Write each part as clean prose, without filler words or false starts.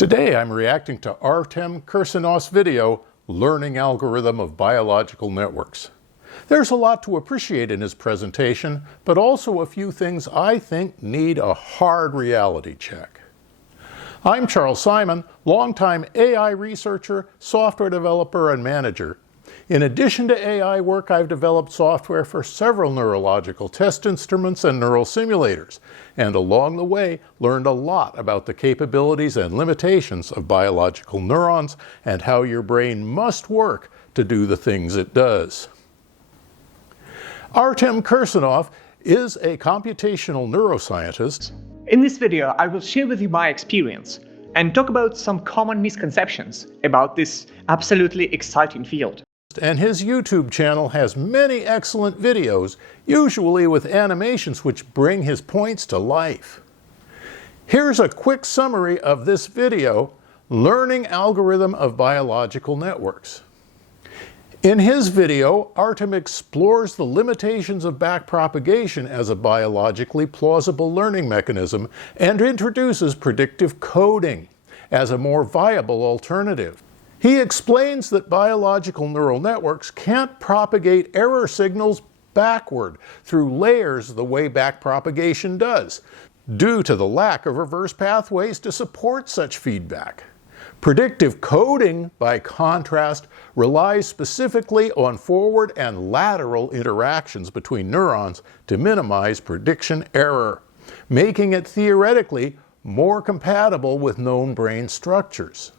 Today I'm reacting to Artem Kirsanov's video, Learning Algorithm of Biological Networks. There's a lot to appreciate in his presentation, but also a few things I think need a hard reality check. I'm Charles Simon, longtime AI researcher, software developer, and manager. In addition to AI work, I've developed software for several neurological test instruments and neural simulators, and along the way learned a lot about the capabilities and limitations of biological neurons and how your brain must work to do the things it does. Artem Kirsanov is a computational neuroscientist. In this video, I will share with you my experience and talk about some common misconceptions about this absolutely exciting field. And his YouTube channel has many excellent videos, usually with animations which bring his points to life. Here's a quick summary of this video, Learning Algorithm of Biological Networks. In his video, Artem explores the limitations of backpropagation as a biologically plausible learning mechanism and introduces predictive coding as a more viable alternative. He explains that biological neural networks can't propagate error signals backward through layers the way backpropagation does, due to the lack of reverse pathways to support such feedback. Predictive coding, by contrast, relies specifically on forward and lateral interactions between neurons to minimize prediction error, making it theoretically more compatible with known brain structures.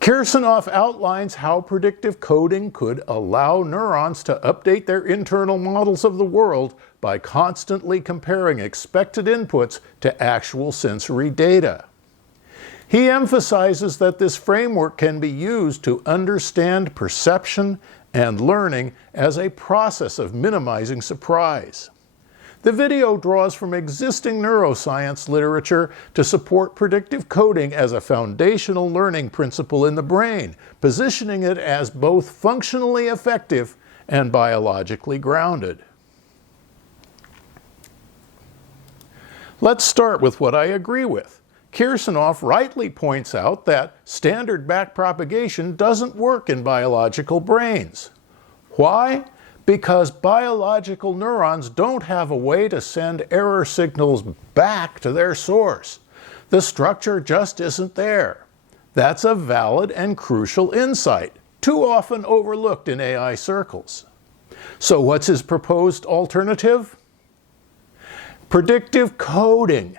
Kirsanov outlines how predictive coding could allow neurons to update their internal models of the world by constantly comparing expected inputs to actual sensory data. He emphasizes that this framework can be used to understand perception and learning as a process of minimizing surprise. The video draws from existing neuroscience literature to support predictive coding as a foundational learning principle in the brain, positioning it as both functionally effective and biologically grounded. Let's start with what I agree with. Kirsanov rightly points out that standard backpropagation doesn't work in biological brains. Why? Because biological neurons don't have a way to send error signals back to their source. The structure just isn't there. That's a valid and crucial insight, too often overlooked in AI circles. So what's his proposed alternative? Predictive coding.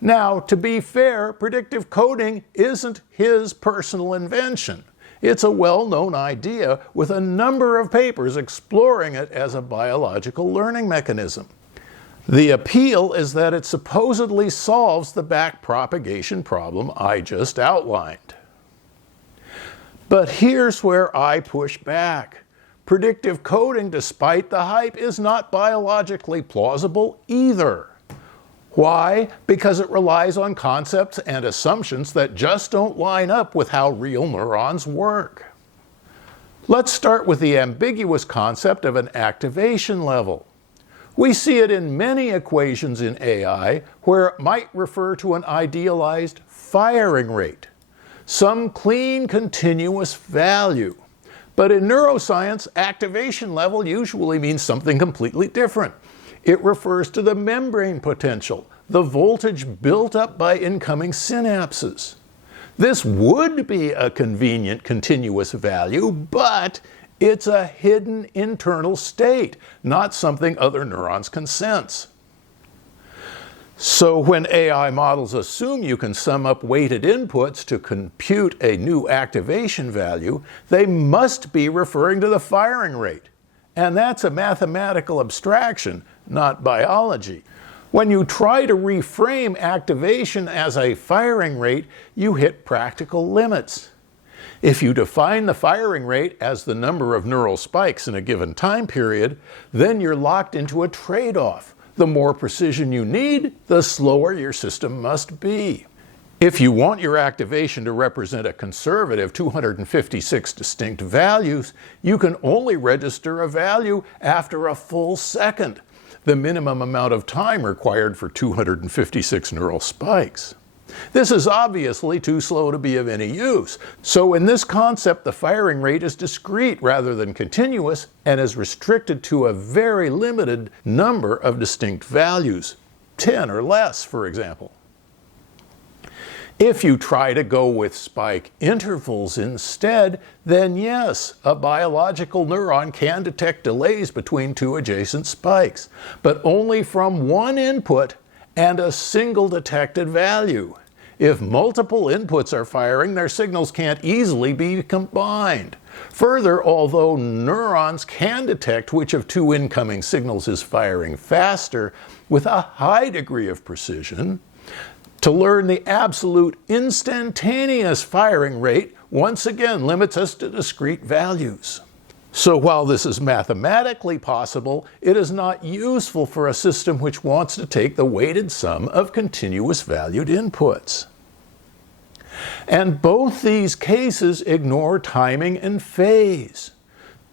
Now, to be fair, predictive coding isn't his personal invention. It's a well-known idea with a number of papers exploring it as a biological learning mechanism. The appeal is that it supposedly solves the backpropagation problem I just outlined. But here's where I push back. Predictive coding, despite the hype, is not biologically plausible either. Why? Because it relies on concepts and assumptions that just don't line up with how real neurons work. Let's start with the ambiguous concept of an activation level. We see it in many equations in AI where it might refer to an idealized firing rate, some clean continuous value. But in neuroscience, activation level usually means something completely different. It refers to the membrane potential, the voltage built up by incoming synapses. This would be a convenient continuous value, but it's a hidden internal state, not something other neurons can sense. So when AI models assume you can sum up weighted inputs to compute a new activation value, they must be referring to the firing rate. And that's a mathematical abstraction, not biology. When you try to reframe activation as a firing rate, you hit practical limits. If you define the firing rate as the number of neural spikes in a given time period, then you're locked into a trade-off. The more precision you need, the slower your system must be. If you want your activation to represent a conservative 256 distinct values, you can only register a value after a full second, the minimum amount of time required for 256 neural spikes. This is obviously too slow to be of any use. So in this concept, the firing rate is discrete rather than continuous and is restricted to a very limited number of distinct values, 10 or less, for example. If you try to go with spike intervals instead, then yes, a biological neuron can detect delays between two adjacent spikes, but only from one input and a single detected value. If multiple inputs are firing, their signals can't easily be combined. Further, although neurons can detect which of two incoming signals is firing faster with a high degree of precision, to learn the absolute instantaneous firing rate once again limits us to discrete values. So while this is mathematically possible, it is not useful for a system which wants to take the weighted sum of continuous valued inputs. And both these cases ignore timing and phase.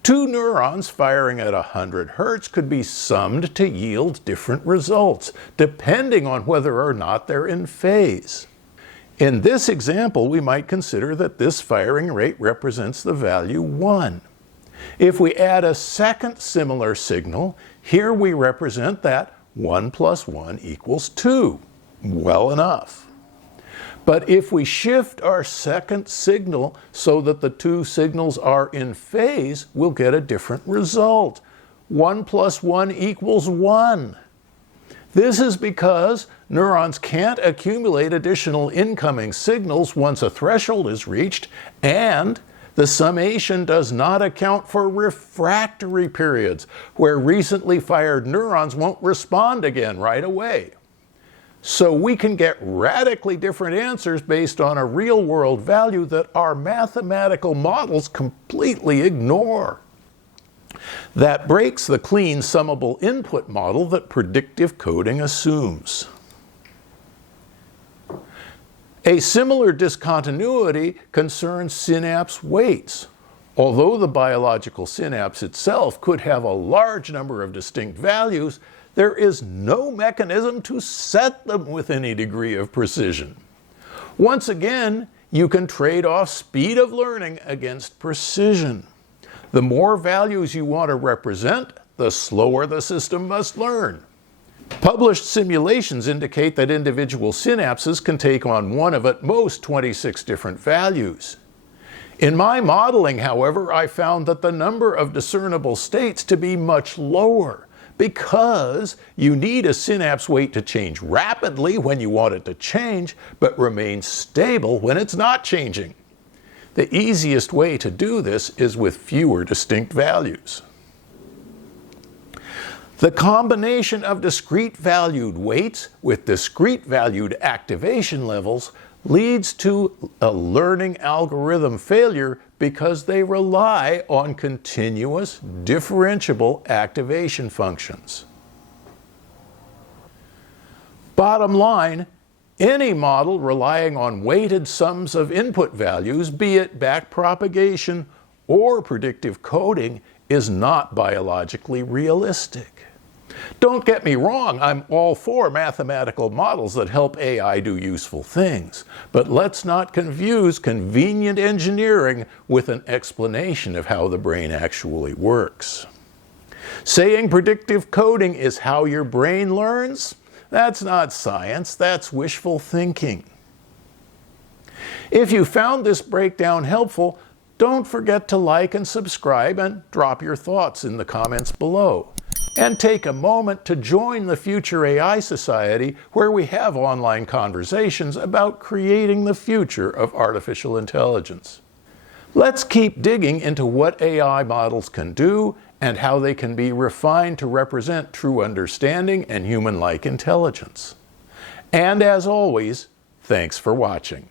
Two neurons firing at 100 Hertz could be summed to yield different results, depending on whether or not they're in phase. In this example, we might consider that this firing rate represents the value 1. If we add a second similar signal, here we represent that 1 plus 1 equals 2. Well enough. But if we shift our second signal so that the two signals are in phase, we'll get a different result. 1 plus 1 equals 1. This is because neurons can't accumulate additional incoming signals once a threshold is reached, and the summation does not account for refractory periods, where recently fired neurons won't respond again right away. So we can get radically different answers based on a real-world value that our mathematical models completely ignore. That breaks the clean summable input model that predictive coding assumes. A similar discontinuity concerns synapse weights. Although the biological synapse itself could have a large number of distinct values, there is no mechanism to set them with any degree of precision. Once again, you can trade off speed of learning against precision. The more values you want to represent, the slower the system must learn. Published simulations indicate that individual synapses can take on one of at most 26 different values. In my modeling, however, I found that the number of discernible states to be much lower, because you need a synapse weight to change rapidly when you want it to change, but remain stable when it's not changing. The easiest way to do this is with fewer distinct values. The combination of discrete valued weights with discrete valued activation levels leads to a learning algorithm failure because they rely on continuous differentiable activation functions. Bottom line, any model relying on weighted sums of input values, be it backpropagation or predictive coding, is not biologically realistic. Don't get me wrong, I'm all for mathematical models that help AI do useful things, but let's not confuse convenient engineering with an explanation of how the brain actually works. Saying predictive coding is how your brain learns? That's not science, that's wishful thinking. If you found this breakdown helpful, don't forget to like and subscribe and drop your thoughts in the comments below. And take a moment to join the Future AI Society, where we have online conversations about creating the future of artificial intelligence. Let's keep digging into what AI models can do and how they can be refined to represent true understanding and human-like intelligence. And as always, thanks for watching.